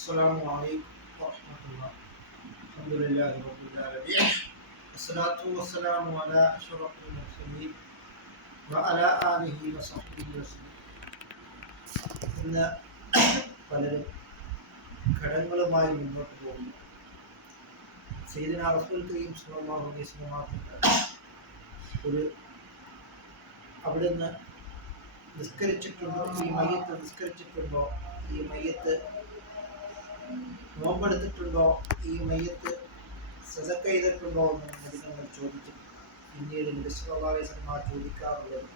السلام عليكم ورحمة الله الحمد لله رب العالمين الصلاة والسلام على أشرف المرسلين وعلى آله وصحبه وسلم ഇന്ന് പലരും ഘടകങ്ങളുമായി മുന്നോട്ട് പോകുന്നു സൈദിന റസൂൽ കരീം സല്ലല്ലാഹു അലൈഹി വസല്ലം ഒരു അവിടുന്ന് നിസ്കരിച്ചിട്ടുണ്ടോ ഈ മയ്യത്ത് നിസ്കരിച്ചിട്ടുണ്ടോ ഈ മയ്യത്ത് നോമ്പെടുത്തിട്ടുണ്ടോ? ഈ മയ്യത്ത് സദക്ക ചെയ്തിട്ടുണ്ടോ എന്ന് അധികങ്ങൾ ചോദിച്ചു പിന്നീട് സമ്മ ചോദിക്കാറുള്ളത്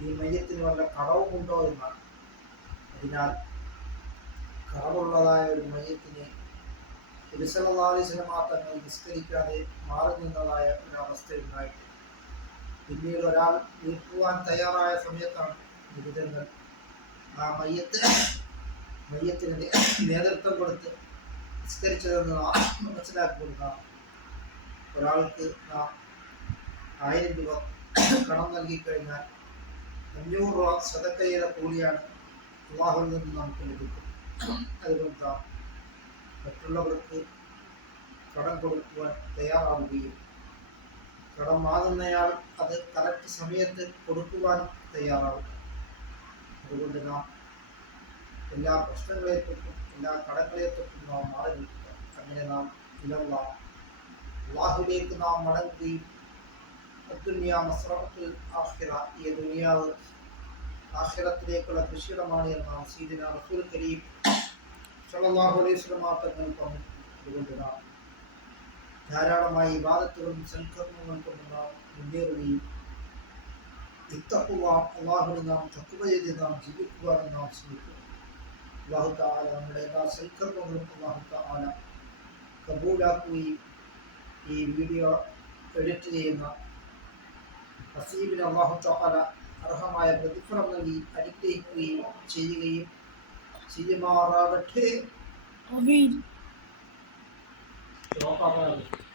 ഈ മയ്യത്തിന് വല്ല കടവുമുണ്ടോ എന്നാണ്. അതിനാൽ കടവുള്ളതായ ഒരു മയ്യത്തിനെ നബിസ്വല്ലാഹി തന്നെ നിസ്കരിക്കാതെ മാറി നിന്നതായ ഒരവസ്ഥ ഒരവസ്ഥയുണ്ടായിട്ട് പിന്നീട് ഒരാൾ വീട്ടുവാൻ തയ്യാറായ സമയത്താണ് നിബിതങ്ങൾ ആ മയ്യത്ത് മയ്യത്തിന് നേതൃത്വം കൊടുത്ത് നിസ്കരിച്ചതെന്ന് നാം മനസ്സിലാക്കി കൊടുക്കാം ഒരാൾക്ക് നാം ആയിരം രൂപ കടം നൽകിക്കഴിഞ്ഞാൽ അഞ്ഞൂറ് രൂപ സദക്കയുടെ കൂലിയാണ് വിവാഹത്തിൽ നിന്ന് നമുക്ക് ലഭിക്കും അതുകൊണ്ട് നാം മറ്റുള്ളവർക്ക് കടം കൊടുക്കുവാൻ തയ്യാറാവുകയും കടം വാങ്ങുന്നയാൾ അത് കറക്റ്റ് സമയത്ത് കൊടുക്കുവാൻ തയ്യാറാവും അതുകൊണ്ട് നാം എല്ലാ പ്രശ്നങ്ങളെ തൊട്ടും എല്ലാ കടങ്ങളെ തൊട്ടും നാം മാറി നിൽക്കുക അങ്ങനെ നാം ഇലല്ല അള്ളാഹുലേക്ക് നാം മടങ്ങുകയും ദുനിയ മസ്രഫത്തുൽ ആഖിറ ഈ ദുനിയാവ് ആഖിറത്തിലേക്കുള്ള കൃഷിയിടമാണ് എന്ന് നാം റസൂൽ കരീം വസല്ലം തങ്ങൾ പറഞ്ഞു. അതുകൊണ്ട് നാം ധാരാളമായി വാദത്തുകളും സൽക്കർമ്മങ്ങളും കൊണ്ട് നാം മുന്നേറുകയും ഇത്തപ്പുക അള്ളാഹുവിനെ നാം തക്കുവ ചെയ്ത് നാം ജീവിക്കുവാനും നാം ശ്രമിക്കുക അള്ളാഹു താല നമ്മുടെ എല്ലാ സൽക്കർമ്മങ്ങളും അള്ളാഹു താല കബൂലാക്കുകയും ഈ വീഡിയോ എഡിറ്റ് ചെയ്യുന്ന ഹസീബിന് അള്ളാഹു താല അർഹമായ പ്രതിഫലം നൽകി അനുഗ്രഹിക്കുകയും ചെയ്യുകയും ചെയ്യുമാറാകട്ടെ. നോക്കാമാറാകട്ടെ